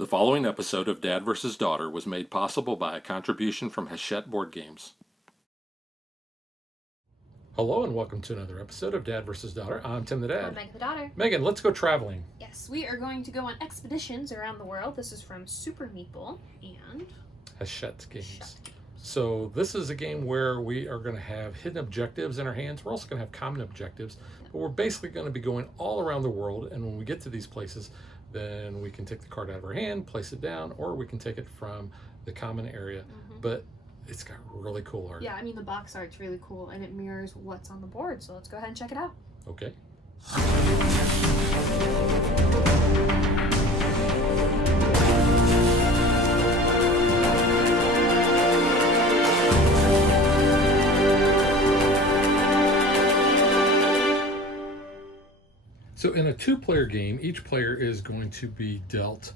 The following episode of Dad vs. Daughter was made possible by a contribution from Hachette Board Games. Hello and welcome to another episode of Dad vs. Daughter. I'm Tim the Dad. I'm Megan the daughter. Megan, let's go traveling. Yes, we are going to go on expeditions around the world. This is from Super Meeple and Hachette Games. So this is a game where we are going to have hidden objectives in our hands. We're also going to have common objectives, but we're basically going to be going all around the world. And when we get to these places, then we can take the card out of our hand, place it down, or we can take it from the common area. But it's got really cool art. Yeah, I mean the box art's really cool and it mirrors what's on the board. So let's go ahead and check it out. Okay. So in a two-player game, each player is going to be dealt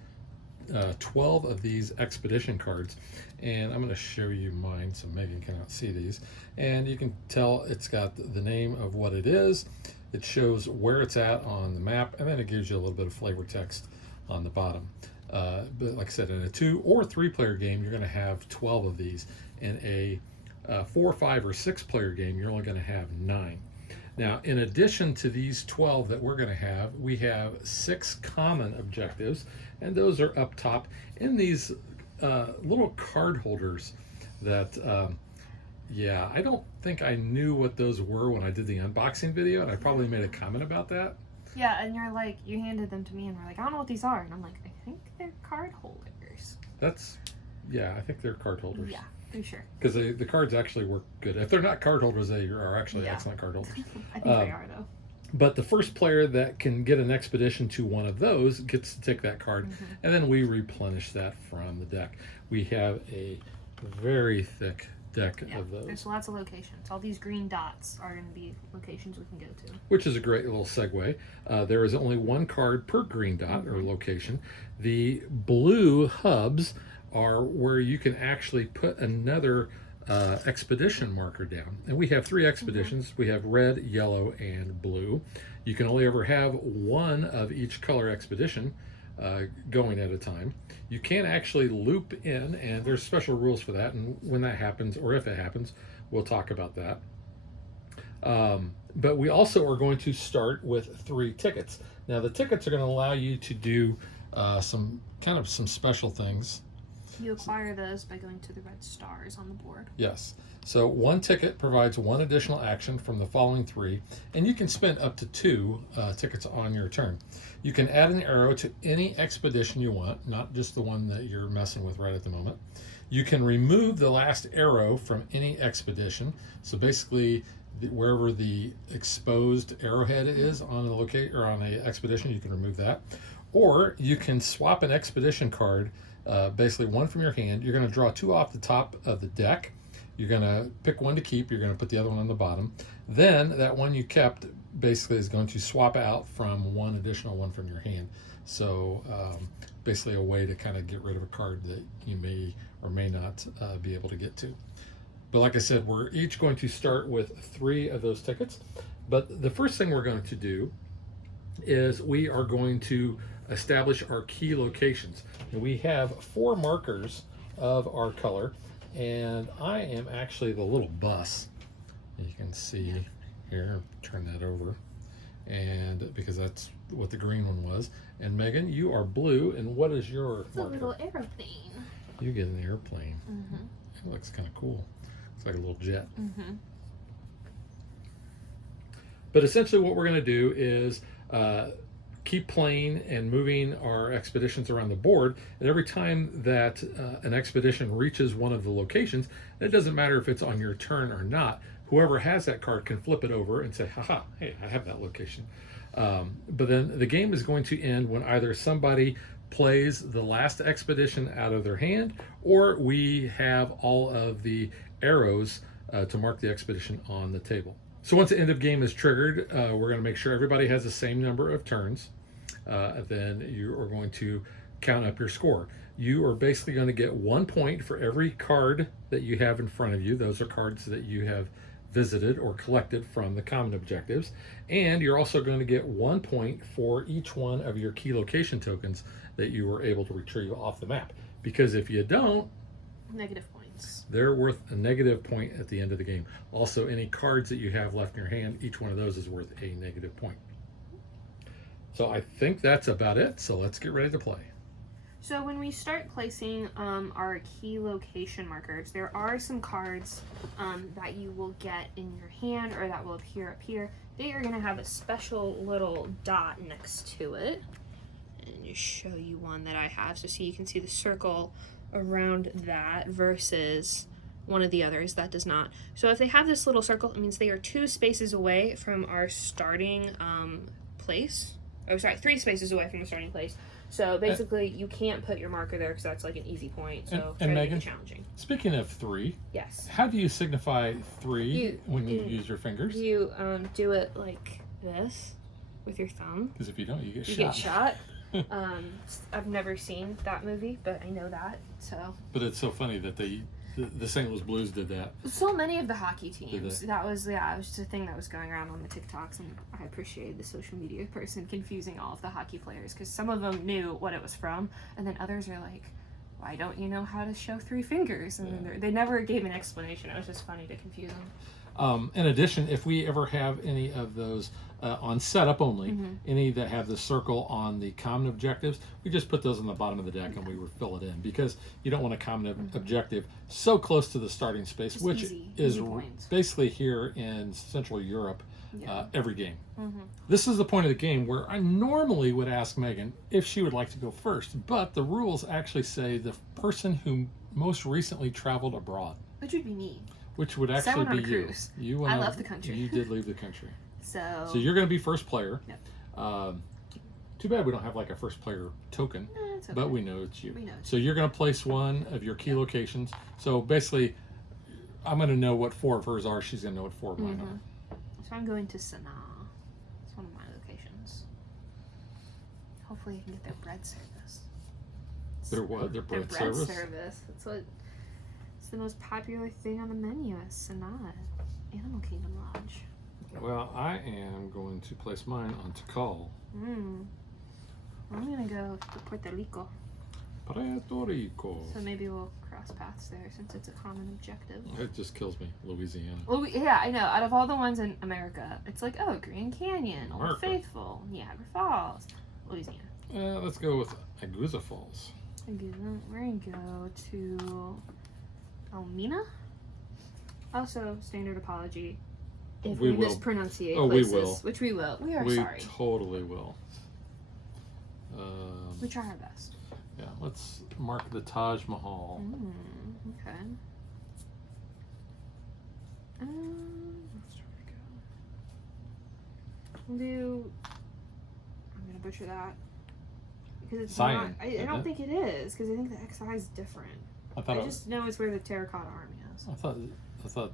12 of these expedition cards, and I'm going to show you mine so Megan cannot see these. And you can tell it's got the name of what it is, it shows where it's at on the map, and then it gives you a little bit of flavor text on the bottom. But like I said, in a 2 or 3 player game, you're going to have 12 of these. In a 4, 5, or 6 player game, you're only going to have 9. Now, in addition to these 12 that we're going to have, we have 6 common objectives, and those are up top in these little card holders that, yeah, I don't think I knew what those were when I did the unboxing video, and I probably made a comment about that. Yeah, and you're like, you handed them to me and we're like, I don't know what these are. And I'm like, I think they're card holders. Yeah, I think they're card holders. Yeah. Sure. Because the cards actually work good. If they're not card holders, they are actually excellent card holders. I think they are, though. But the first player that can get an expedition to one of those gets to take that card, and then we replenish that from the deck. We have a very thick deck of those. There's lots of locations. All these green dots are going to be locations we can go to. Which is a great little segue. There is only one card per green dot or location. The blue hubs are where you can actually put another expedition marker down. And we have 3 expeditions. We have red, yellow, and blue. You can only ever have one of each color expedition going at a time. You can actually loop in, and there's special rules for that. And when that happens, or if it happens, we'll talk about that. But we also are going to start with 3 tickets. Now, the tickets are going to allow you to do some special things. You acquire those by going to the red stars on the board. Yes. So 1 ticket provides 1 additional action from the following 3, and you can spend up to 2 tickets on your turn. You can add an arrow to any expedition you want, not just the one that you're messing with right at the moment. You can remove the last arrow from any expedition. So basically, wherever the exposed arrowhead is on on a expedition, you can remove that. Or you can swap an expedition card, basically 1 from your hand. You're going to draw 2 off the top of the deck. You're going to pick 1 to keep. You're going to put the other one on the bottom. Then that one you kept basically is going to swap out from 1 additional one from your hand. So basically a way to kind of get rid of a card that you may or may not be able to get to. But like I said, we're each going to start with 3 of those tickets. But the first thing we're going to do is we are going to establish our key locations. And we have 4 markers of our color, and I am actually the little bus. You can see here, turn that over, and because that's what the green one was. And Megan, you are blue, and what is your It's marker? a little airplane. You get an airplane. It looks kind of cool. It's like a little jet. But essentially what we're going to do is keep playing and moving our expeditions around the board, and every time that an expedition reaches one of the locations, it doesn't matter if it's on your turn or not, whoever has that card can flip it over and say, haha, hey, I have that location. But then the game is going to end when either somebody plays the last expedition out of their hand, or we have all of the arrows to mark the expedition on the table. So once the end of game is triggered, we're going to make sure everybody has the same number of turns. Then you are going to count up your score. You are basically going to get 1 point for every card that you have in front of you. Those are cards that you have visited or collected from the common objectives. And you're also going to get 1 point for each one of your key location tokens that you were able to retrieve off the map. Because if you don't, Negative points. they're worth a negative point at the end of the game. Also, any cards that you have left in your hand, each one of those is worth a negative point. So I think that's about it. So let's get ready to play. So when we start placing our key location markers, there are some cards that you will get in your hand or that will appear up here. They are going to have a special little dot next to it. And just show you one that I have. So see, you can see the circle around that versus one of the others that does not. So if they have this little circle, it means they are 2 spaces away from our starting place. Oh, sorry, 3 spaces away from the starting place. So basically, you can't put your marker there because that's like an easy point. So and Megan, challenging. Speaking of 3, Yes. how do you signify 3 when you use your fingers? You do it like this with your thumb. Because if you don't, you get You get shot. I've never seen that movie, but I know that. So. But it's so funny that the St. Louis Blues did that. So many of the hockey teams. That was it was just a thing that was going around on the TikToks, and I appreciated the social media person confusing all of the hockey players because some of them knew what it was from, and then others are like, "Why don't you know how to show 3 fingers?" And then they never gave an explanation. It was just funny to confuse them. In addition, if we ever have any of those on setup only, any that have the circle on the common objectives, we just put those on the bottom of the deck and we would fill it in because you don't want a common objective so close to the starting space, Just which easy is points. basically here in Central Europe Yeah. every game. This is the point of the game where I normally would ask Megan if she would like to go first, but the rules actually say the person who most recently traveled abroad. Which would be me. Which would So I actually went on be a you. cruise. You went I on- left the country. You did leave the country. So So you're going to be first player. Yep. Too bad we don't have like a first player token, it's okay. but we know it's you. We know it's So you're going to place one of your key locations. So basically, I'm going to know what 4 of hers are. She's going to know what 4 of mine are. So I'm going to Sanaa. It's one of my locations. Hopefully I can get their bread service. Their what? Their bread service? That's what. It's the most popular thing on the menu at Sanaa, Animal Kingdom Lodge. Well, I am going to place mine on Tikal. I'm gonna go to Puerto Rico. Puerto Rico. So maybe we'll cross paths there since it's a common objective. It just kills me, Louisiana. Well, yeah, I know. Out of all the ones in America, it's like, oh, Grand Canyon, Old America. Faithful, Niagara Falls, Louisiana. Let's go with Aguza Falls. We're gonna go to Elmina. Also, standard apology if We we will. mispronunciate Oh, we places, will. which we will. We are We sorry. totally will. We try our best. Yeah, let's mark the Taj Mahal. Okay. Let's try to go. We'll do. I'm gonna butcher that because it's Cyan, not. I isn't don't it? think it is because I think the XI is different. I thought I just know it's where the terracotta army is. I thought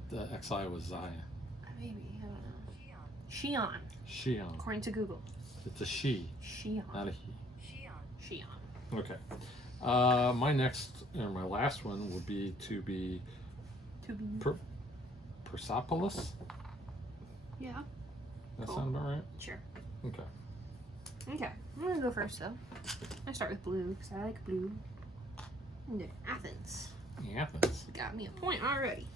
the XI was Zion. Maybe I don't know. Xi'an, Xi'an. according to Google. It's a she, Xi'an. not a he. Xi'an. Okay. My next or my last one would be To be. Persepolis. Yeah. That Cool. sound about right? Sure. Okay. Okay. I'm gonna go first though. I start with blue because I like blue. And then Athens. Athens. Got me a point already.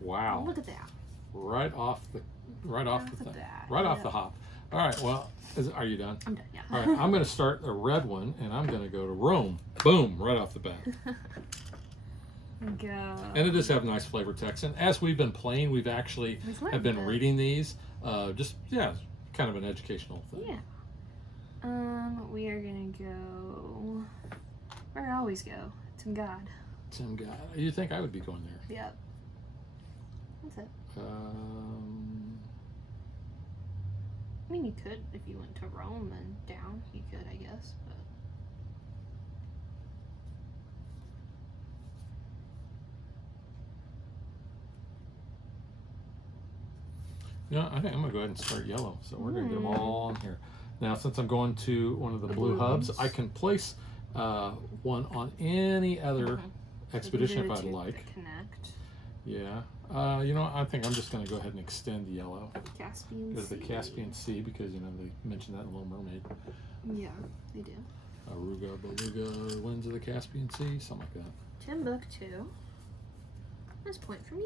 Wow. Look at that. Right off the Right thing. off the bat, Right off yeah. the hop. All right. Well, are you done? I'm done. Yeah. All right. I'm going to start a red one, and I'm going to go to Rome. Boom! Right off the bat. Go. And it does have nice flavor text. And as we've been playing, we've actually We've learned have been that. reading these. Just kind of an educational thing. Yeah. We are gonna go where I always go. Tim God. Tim God. You think I would be going there? Yep. That's it. I mean, you could if you went to Rome and down. You could, I guess. But Yeah, I think I'm gonna go ahead and start yellow. So we're gonna get them all on here. Now, since I'm going to one of the blue hubs, ones. I can place one on any other expedition if I'd The like. Connect. Yeah. You know, I think I'm just gonna go ahead and extend the yellow. Caspian Go to the Sea. Caspian Sea because they mentioned that in Little Mermaid. Yeah, they do. Aruga, Beluga, Winds of the Caspian Sea, something like that. Timbuktu. Nice point for me.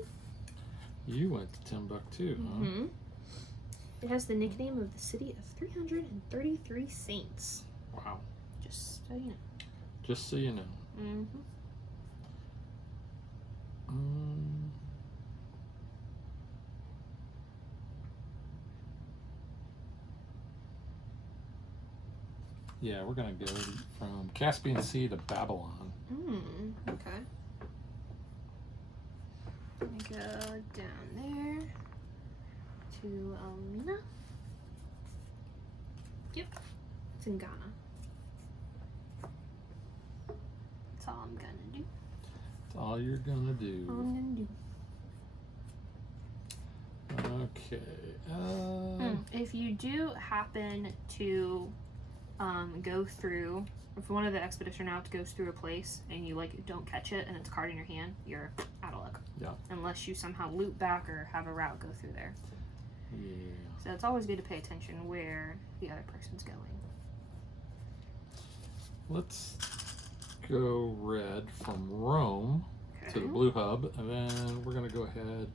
You went to Timbuktu, huh? Mm-hmm. It has the nickname of the city of 333 saints. Wow. Just so you know. Just so you know. Mm-hmm. Yeah, we're gonna go from Caspian Sea to Babylon. Okay. I'm gonna go down there to Elmina. Yep, it's in Ghana. That's all I'm gonna do. That's all you're gonna do. All I'm gonna do. Okay. If you do happen to go through, if one of the expedition routes goes through a place and you don't catch it and it's a card in your hand, you're out of luck. Yeah. Unless you somehow loop back or have a route go through there. Yeah. So it's always good to pay attention where the other person's going. Let's go red from Rome to the blue hub, and then we're gonna go ahead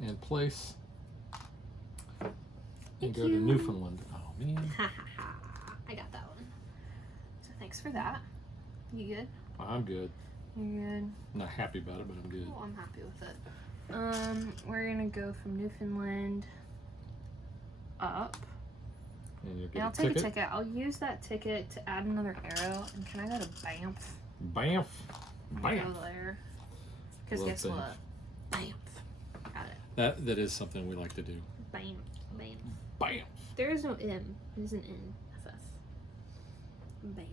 and place and go to Newfoundland. Oh man. I got that one. So thanks for that. You good? I'm good. You're good. I'm not happy about it, but I'm good. Well, I'm happy with it. We're gonna go from Newfoundland up. And you'll get And I'll take a ticket. I'll use that ticket to add another arrow. And can I go to Banff? Banff. Banff. Go there. Because guess Banff. what? Banff. Got it. That is something we like to do. Banff. Banff. Banff. There is no M. There's an N. FF. Banff.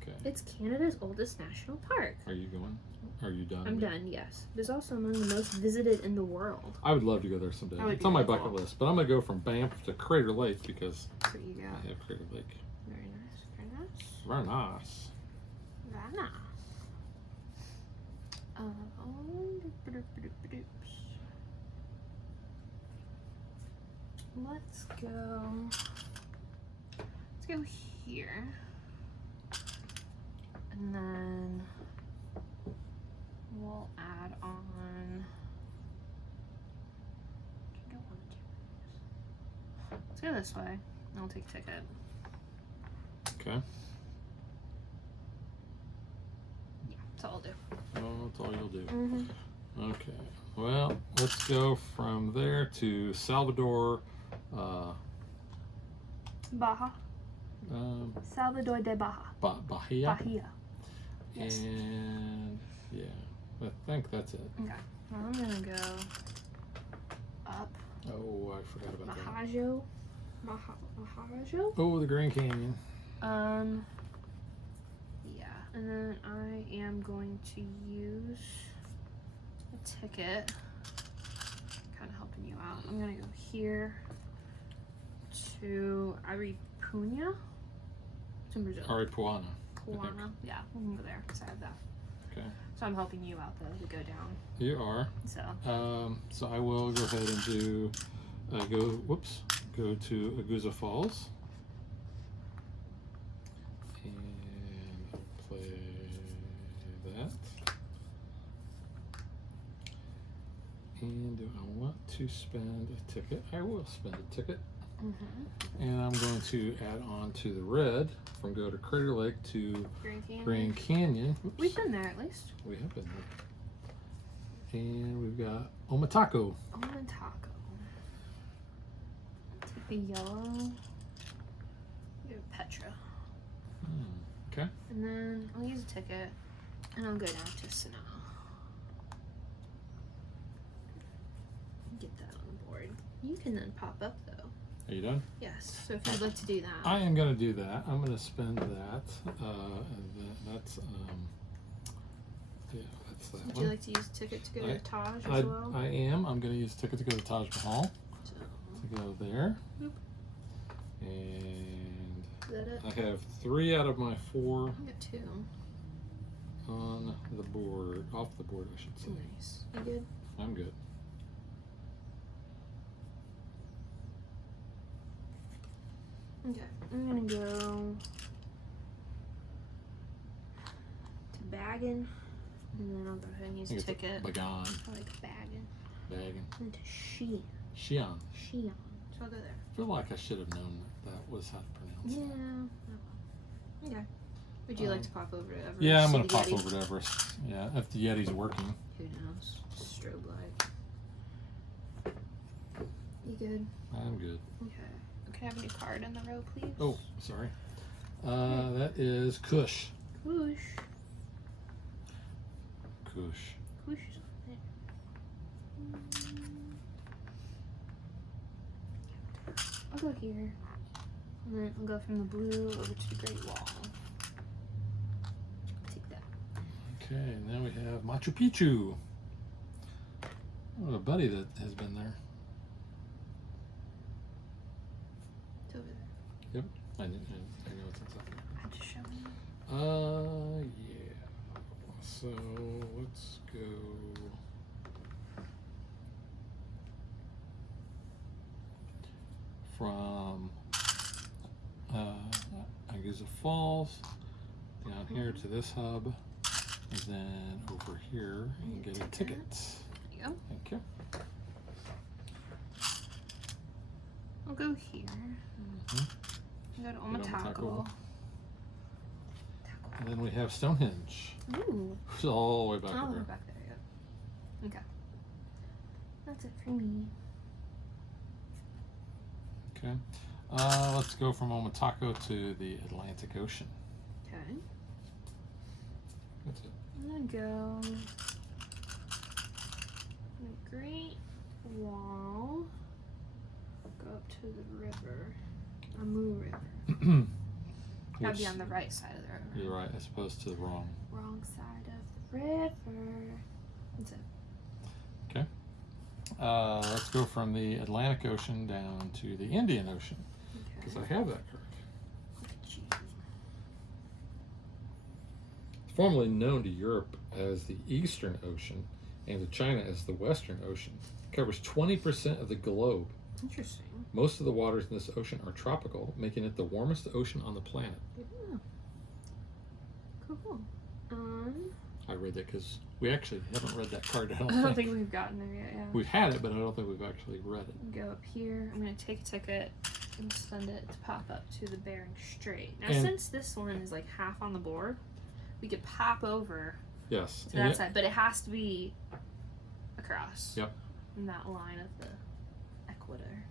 Okay. It's Canada's oldest national park. Are you going? Are you done? I'm done, yes. It is also among the most visited in the world. I would love to go there someday. That would It's be on my really bucket cool. list, but I'm gonna go from Banff to Crater Lake because There you go. I have Crater Lake. Very nice. Very nice. Very nice. Very nice. Let's go here. And then we'll add on. Let's go this way. I'll take ticket. Okay. Yeah, that's all I'll do. Oh, that's all you'll do. Mm-hmm. Okay. Well, let's go from there to Salvador. Baja. Salvador de Baja. Bahia. Bahia. Yes. And yeah, I think that's it. Okay. Well, I'm gonna go up. Oh, I forgot about that. Mahajo. Mahajo? Oh, the Grand Canyon. Yeah, and then I am going to use a ticket. Kind of helping you out. I'm gonna go here to Aripuana. It's in Brazil. Aripuana. Puana. Yeah, we can go there because I have that. Okay. So I'm helping you out though to go down. You are. So I will go ahead and do go to Aguza Falls and play that. And do I want to spend a ticket? I will spend a ticket. And I'm going to add on to the red from go to Crater Lake to Grand Canyon. Oops. We've been there at least. We have been there. And we've got Omatako. Omatako. Take the yellow. Go Petra. Okay. And then I'll use a ticket and I'll go down to Sanaa. Get that on the board. You can then pop up though. Are you done? Yes. So if you'd like to do that. I am going to do that. I'm going to spend that. That's yeah, that's that Would one. you like to use a ticket to go to Taj as well? I am. I'm going to use a ticket to go to Taj Mahal. So, To go there. Boop. And is that it? I have 3 out of my 4 I got 2. on the board, off the board, I should say. Nice. You good? I'm good. Okay. I'm gonna go bagging. And then I'll go ahead and use a ticket. Bagan. I like bagging. Bagging. Into Xi'an. Xi'an. Xi'an. So I'll go there. I feel like I should have known that was how to pronounce it. Yeah. Okay. Would you like to pop over to Everest? Yeah, I'm See going to the pop Yeti? over to Everest. Yeah, if the Yeti's working. Who knows? Just strobe light. You good? I'm good. Okay. Can I have a new card in the row, please? Oh, sorry. That is Kush. Whoosh. Kush. Whoosh is on there. I'll go here. And then I'll go from the blue over to the Great Wall. Take that. Okay, now we have Machu Picchu. Oh, a buddy that has been there. It's over there. Yep, I know it's up there. I just show me. Yeah. So let's go. From Aguza Falls down here to this hub, and then over here and get a ticket. There you go. Thank you. I'll go here. Go to Omatako. And then we have Stonehenge. Ooh. It's all the way back Oh, over. back there, yeah. Okay. That's it for me. Okay. Let's go from Omatako to the Atlantic Ocean. Okay. That's it. I'm gonna go the Great Wall. Go up to the river. Amu River. That'd be on the right side of the river. You're right, as opposed to the wrong. Wrong side of the river. That's it. Okay. Let's go from the Atlantic Ocean down to the Indian Ocean, because I have that card. Look at you. It's formerly known to Europe as the Eastern Ocean and to China as the Western Ocean. It covers 20% of the globe. Interesting. Most of the waters in this ocean are tropical, making it the warmest ocean on the planet. Yeah. Cool. I read that because we actually haven't read that card. I I don't think we've gotten there yet. Yeah. We've had it, but I don't think we've actually read it. Go up here. I'm gonna take a ticket and send it to pop up to the Bering Strait. Now, And- since this one is like half on the board, we could pop over Yes. to that side, but it has to be across. Yep. In that line of the equator.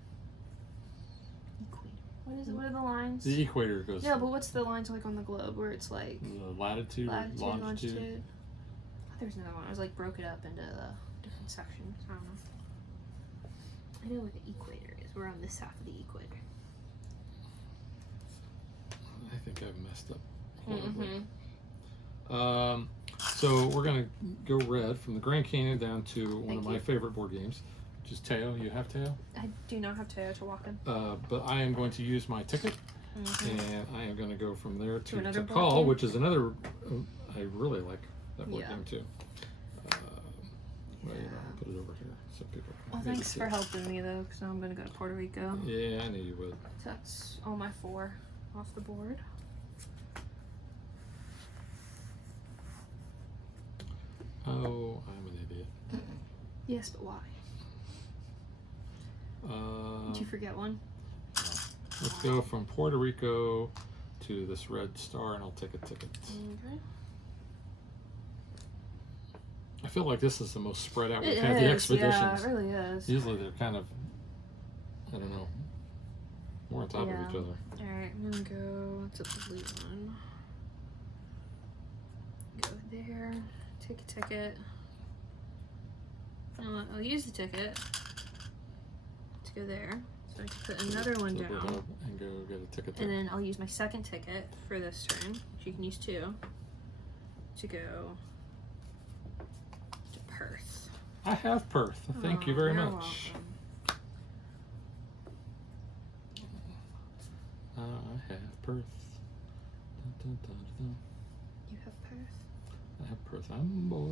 What is it? What are the lines? The equator goes. No, but what's the lines like on the globe where it's like the latitude, latitude, longitude. longitude? Oh, there's another one. It was like broke it up into the different sections. I don't know. I know where the equator is. We're on this half of the equator. I think I've messed up horribly. So we're gonna go red from the Grand Canyon down to one of my favorite board games, which is Teo. You have Teo? I do not have Teo to walk in. But I am going to use my ticket, and I am going to go from there to another board Tikal, game? which is another. I really like that board Yeah. game too. Well, you know, I'll put it over here so people can Well, maybe thanks see for it. helping me though, because now I'm gonna go to Puerto Rico. Yeah, I knew you would. So that's all my 4 off the board. Oh, I'm an idiot. Yes, but why? Did you forget one? Let's go from Puerto Rico to this red star, and I'll take a ticket. Okay. I feel like this is the most spread out we've It had the is, expeditions. yeah, it really is. Usually they're kind of, I don't know, more on top of each other. Alright, I'm gonna go to the blue one. Go there, take a ticket. You know what, I'll use the ticket to go there. So I can put another one Flip it down. up and go get a ticket there. And then I'll use my second ticket for this turn, which you can use 2, to go to Perth. I have Perth. Thank you very You're much. welcome. I have Perth. Dun, dun, dun, dun. You have Perth? I have Perth. I'm boy.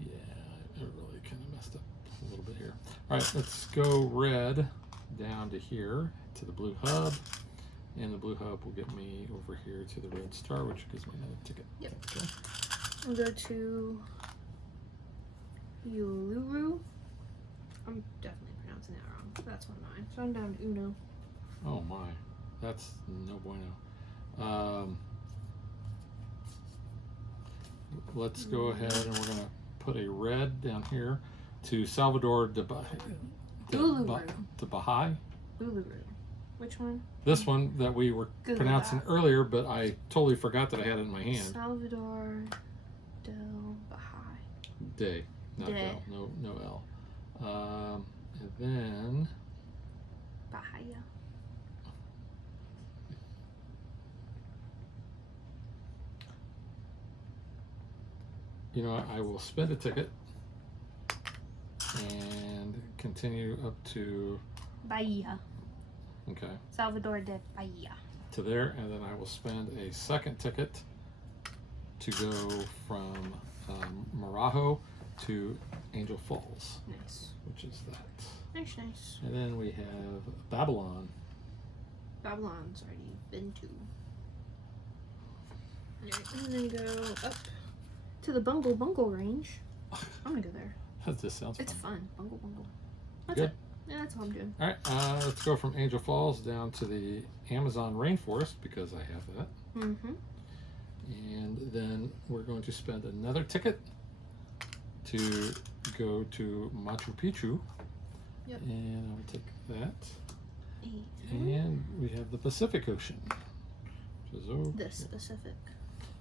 Yeah, I really kind of messed up a little bit here. All right, let's go red down to here to the blue hub, And the blue hub will get me over here to the red star, which gives me another ticket. Yep. Okay. We'll go to Uluru. I'm definitely pronouncing that wrong. That's one of mine. So I'm down to Uno. Oh my, that's no bueno. Let's go ahead and we're gonna put a red down here to Salvador de Uluru. Bahia. Uluru. Which one? This one that we were Good pronouncing that. earlier, but I totally forgot that I had it in my hand. Salvador del Bahia. Day, not Day. Del. No L. And then Bahia. you know, I will spend a ticket and continue up to Bahia. okay Salvador de Bahia. to there, and then I will spend a second ticket to go from Marajo to Angel Falls, Nice. which is that. Nice, nice. And then we have Babylon. Babylon's already been to. Alright, and then go up to the Bungle Bungle range. I'm gonna go there. That just sounds It's fun. fun. Bungle Bungle. That's Good. it. Yeah, that's all I'm doing. All right, let's go from Angel Falls down to the Amazon rainforest because I have that. Mm-hmm. And then we're going to spend another ticket to go to Machu Picchu. Yep. And I'll take that. And we have the Pacific Ocean. Which is over This here. specific.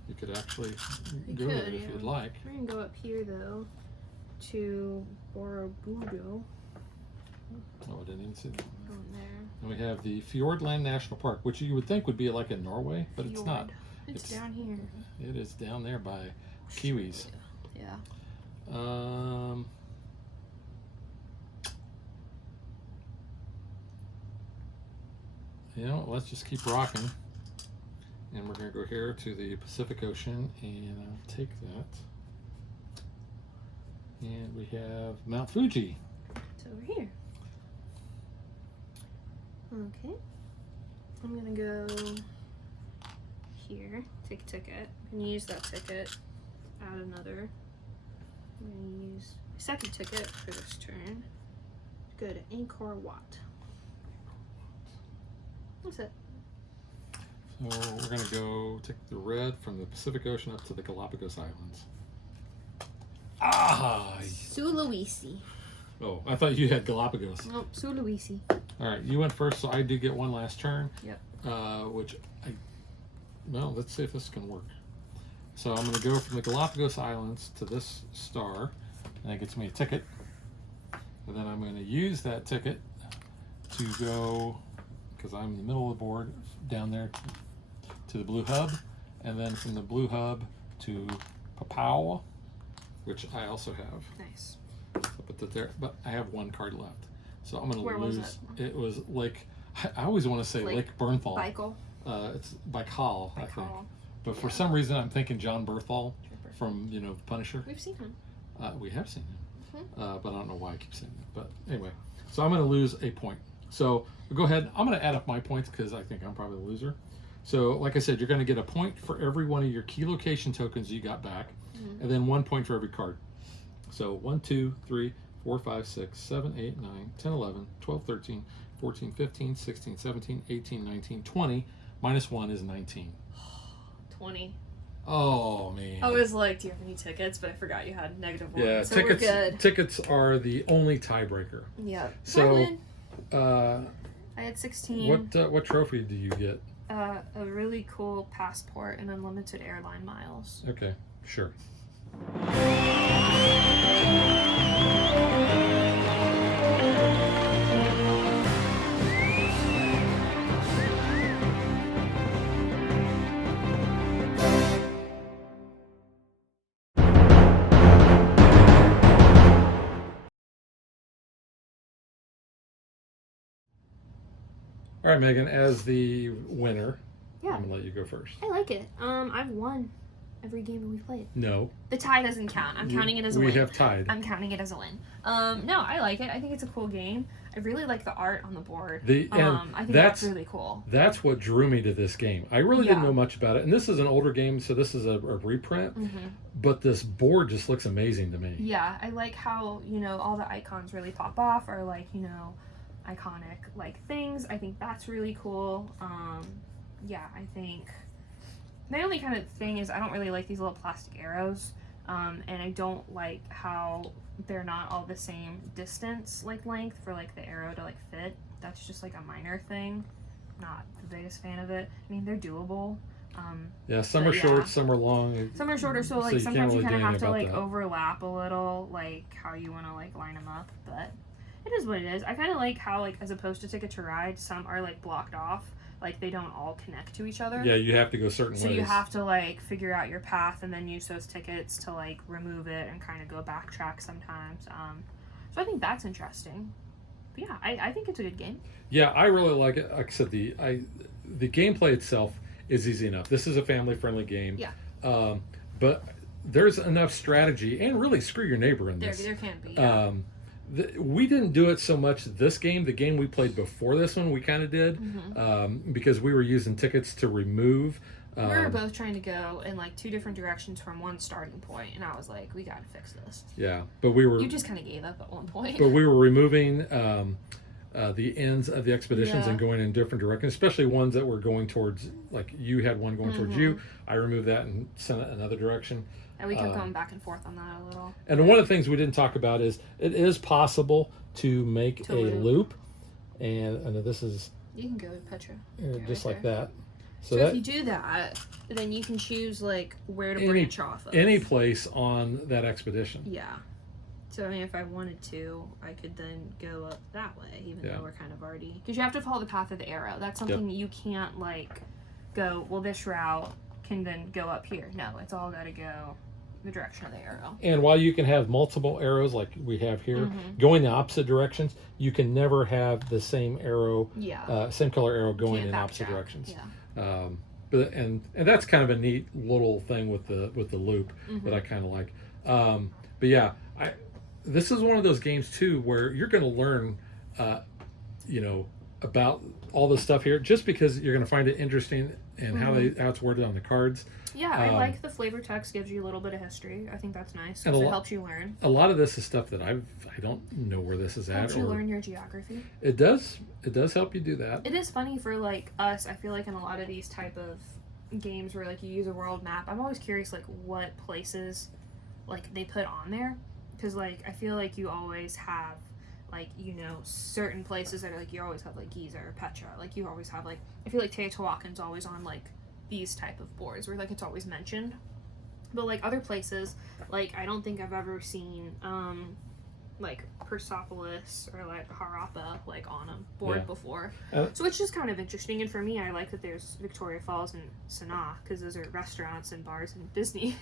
You could actually You go could, there if yeah. you'd like. We're gonna go up here though to Borobudur. Oh, I didn't even see that. Going there. And we have the Fjordland National Park, which you would think would be like in Norway, but it's not. Fjord. It's It's- down here. It is down there by Kiwis. Yeah. You know, let's just keep rocking. And we're going to go here to the Pacific Ocean, and I'll take that. And we have Mount Fuji. It's over here. Okay. I'm gonna go here, take a ticket. I'm gonna use that ticket, add another. I'm gonna use my second ticket for this turn. Go to Angkor Wat. That's it. So we're going to go take the red from the Pacific Ocean up to the Galapagos Islands. Ah! Sulawesi. Oh, I thought you had Galapagos. Nope, Sulawesi. All right, you went first, so I do get one last turn. Yep. Which well, let's see if this can work. So I'm going to go from the Galapagos Islands to this star, and that gets me a ticket. And then I'm going to use that ticket to go, because I'm in the middle of the board, down there to the Blue Hub, and then from the Blue Hub to Papua, which I also have. Nice. So put that there, but I have one card left, so I'm going Where to was lose. it? It was I always want to say Lake Bernthal. Baikal. It's Baikal, I think. Baikal. But for some reason, I'm thinking John Berthal from The Punisher. We've seen him. We have seen him, but I don't know why I keep saying that. But anyway, so I'm going to lose a point. So go ahead. I'm going to add up my points because I think I'm probably the loser. So like I said, you're going to get a point for every one of your key location tokens you got back, and then 1 point for every card. So 1, 2, 3, 4, 5, 6, 7, 8, 9, 10, 11, 12, 13, 14, 15, 16, 17, 18, 19, 20. Minus 1 is 19. 20. Oh, man. I was like, do you have any tickets? But I forgot you had -1. Yeah, so tickets. we're good. Tickets are the only tiebreaker. Yeah. So, I had 16. what trophy do you get? A really cool passport and unlimited airline miles. Okay, sure. All right, Megan, as the winner, Yeah. I'm gonna let you go first. I like it. I've won every game that we played. No. The tie doesn't count. I'm counting it as a win. We have tied. I'm counting it as a win. No, I like it. I think it's a cool game. I really like the art on the board. I think that's really cool. That's what drew me to this game. I really didn't know much about it. And this is an older game, so this is a reprint. But this board just looks amazing to me. Yeah, I like how, all the icons really pop off, or like, iconic like things. I think that's really cool. Yeah, I think the only kind of thing is I don't really like these little plastic arrows. And I don't like how they're not all the same distance, like length for like the arrow to like fit. That's just like a minor thing. Not the biggest fan of it. I mean, they're doable. Yeah, some are short, some are long. Some are shorter, so like you sometimes you can't kind of really have do to anything like about that. overlap a little, like how you want to like line them up. But it is what it is. I kind of like how like as opposed to Ticket to Ride, some are like blocked off. Like they don't all connect to each other. Yeah, you have to go certain ways. So you have to like figure out your path and then use those tickets to like remove it and kind of go backtrack sometimes. So I think that's interesting. But yeah, I think it's a good game. Yeah, I really like it. Like I said, the gameplay itself is easy enough. This is a family-friendly game. Yeah. But there's enough strategy and really screw your neighbor in this. There can be. Yeah. We didn't do it so much this game. The game we played before this one, we kind of did because we were using tickets to remove. We were both trying to go in like two different directions from one starting point, and I was like, "We got to fix this." Yeah, but we were. You just kind of gave up at one point. But we were removing the ends of the expeditions and going in different directions, especially ones that were going towards. Like you had one going towards you. I removed that and sent it another direction. And we kept going back and forth on that a little. And one of the things we didn't talk about is it is possible to make a loop. And this is... You can go with Petra. Just like that. So if you do that, then you can choose like where to branch off of. Any place on that expedition. Yeah. So I mean, if I wanted to, I could then go up that way, even though we're kind of already... Because you have to follow the path of the arrow. That's something you can't like go, well, this route can then go up here. No, it's all got to go the direction of the arrow. And while you can have multiple arrows like we have here, going the opposite directions, you can never have the same arrow, same color arrow going in opposite directions. Yeah. But that's kind of a neat little thing with the loop that I kind of like. But yeah, this is one of those games too where you're going to learn, about all this stuff here, just because you're going to find it interesting and how it's worded on the cards. Yeah, I like the flavor text gives you a little bit of history. I think that's nice because it helps you learn. A lot of this is stuff that I don't know where this is at. Helps you learn your geography. It does help you do that. It is funny for like us. I feel like in a lot of these type of games where like you use a world map, I'm always curious like what places like they put on there, because like I feel like you always have like certain places that are like you always have like Giza or Petra, like you always have like I feel like Teotihuacan's always on like these type of boards where like it's always mentioned, but like other places like I don't think I've ever seen like Persepolis or like Harappa like on a board before, so it's just kind of interesting. And for me, I like that there's Victoria Falls and Sanaa because those are restaurants and bars in Disney.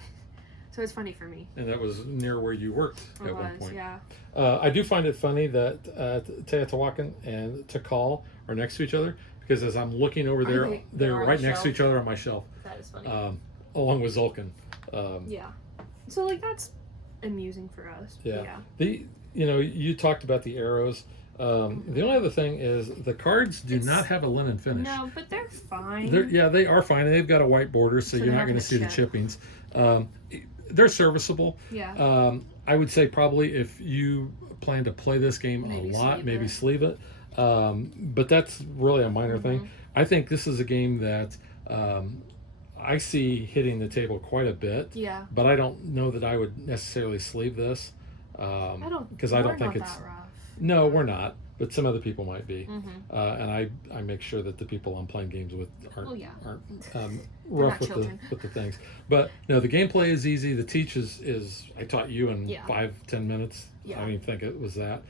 So it's funny for me. And that was near where you worked at one point. Yeah. I do find it funny that Teotihuacan and Tikal are next to each other, because as I'm looking over there, they're right next to each other on my shelf. That is funny. Along with Zulkan. Yeah. So like that's amusing for us. Yeah. You talked about the arrows. The only other thing is the cards do not have a linen finish. No, but they're fine. They are fine. They've got a white border, so you're not going to see the chippings. They're serviceable. Yeah. I would say probably if you plan to play this game a lot, maybe sleeve it. But that's really a minor thing. I think this is a game that I see hitting the table quite a bit. Yeah. But I don't know that I would necessarily sleeve this. Because I don't think it's that rough. No, we're not, but some other people might be. And I make sure that the people I'm playing games with aren't rough with the things. But no, the gameplay is easy. The teach is I taught you in 5-10 minutes. I don't even think it was that.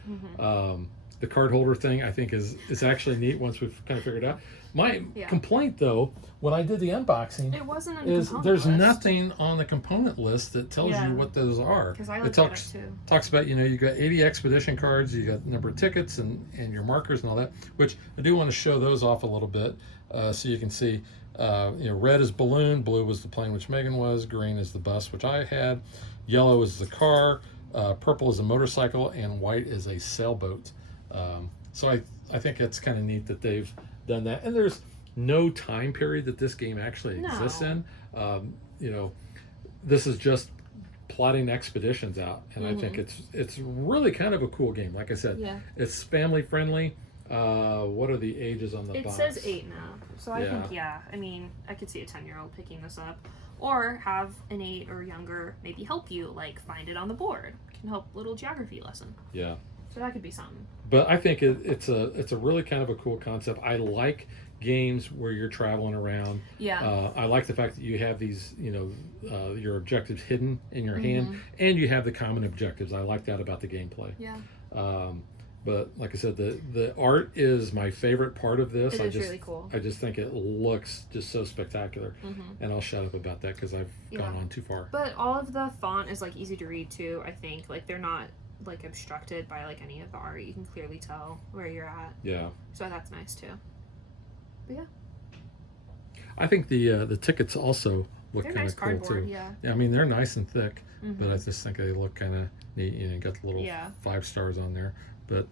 The card holder thing I think is actually neat once we've kind of figured it out. My complaint though, when I did the unboxing, it wasn't there's nothing on the component list that tells you what those are. Because I looked at it too. Talks about you got 80 expedition cards, you got number of tickets and your markers and all that, which I do want to show those off a little bit so you can see. Red is balloon, blue was the plane which Megan was, green is the bus which I had, yellow is the car, purple is a motorcycle, and white is a sailboat. So I think it's kind of neat that they've done that. And there's no time period that this game actually exists in. This is just plotting expeditions out, and I think it's really kind of a cool game. Like I said, it's family friendly. What are the ages on the box? It says 8 now, so I think I mean, I could see a 10-year-old picking this up, or have an 8 or younger maybe help you, like find it on the board. It can help little geography lesson. Yeah. So that could be something. But I think it's a really kind of a cool concept. I like games where you're traveling around. Yeah. I like the fact that you have these, your objectives hidden in your hand, and you have the common objectives. I like that about the gameplay. Yeah. But like I said, the art is my favorite part of this. It is really cool. I just think it looks just so spectacular. And I'll shut up about that because I've gone on too far. But all of the font is like easy to read too. I think like they're not like obstructed by like any of the art. You can clearly tell where you're at. Yeah. So that's nice too. But yeah. I think the tickets also look kind of nice cool cardboard, too. Yeah. I mean, they're nice and thick, but I just think they look kind of neat. You got the little 5 stars on there. But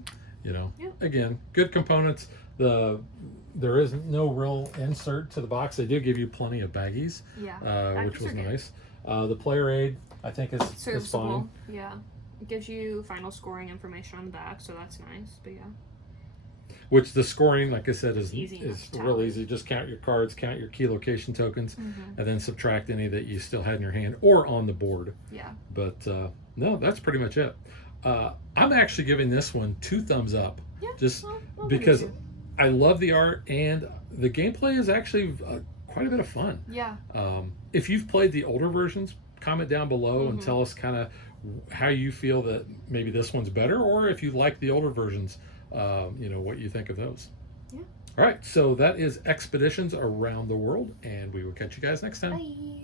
again, good components. There is no real insert to the box. They do give you plenty of baggies, which was nice. The player aid, I think, is fine. Yeah, it gives you final scoring information on the back, so that's nice. But which the scoring, like I said, is real easy. Just count your cards, count your key location tokens, and then subtract any that you still had in your hand or on the board. Yeah. But no, that's pretty much it. I'm actually giving this one 2 thumbs up, just because I love the art and the gameplay is actually quite a bit of fun. Yeah. If you've played the older versions, comment down below and tell us kind of how you feel that maybe this one's better, or if you like the older versions, what you think of those. Yeah. All right, so that is Expeditions Around the World, and we will catch you guys next time. Bye.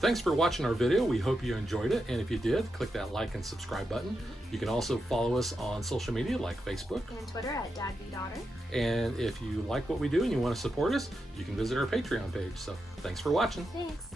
Thanks for watching our video. We hope you enjoyed it, and if you did, click that like and subscribe button. You can also follow us on social media like Facebook and Twitter at DadBeDaughter. And if you like what we do and you want to support us, you can visit our Patreon page. So thanks for watching. Thanks.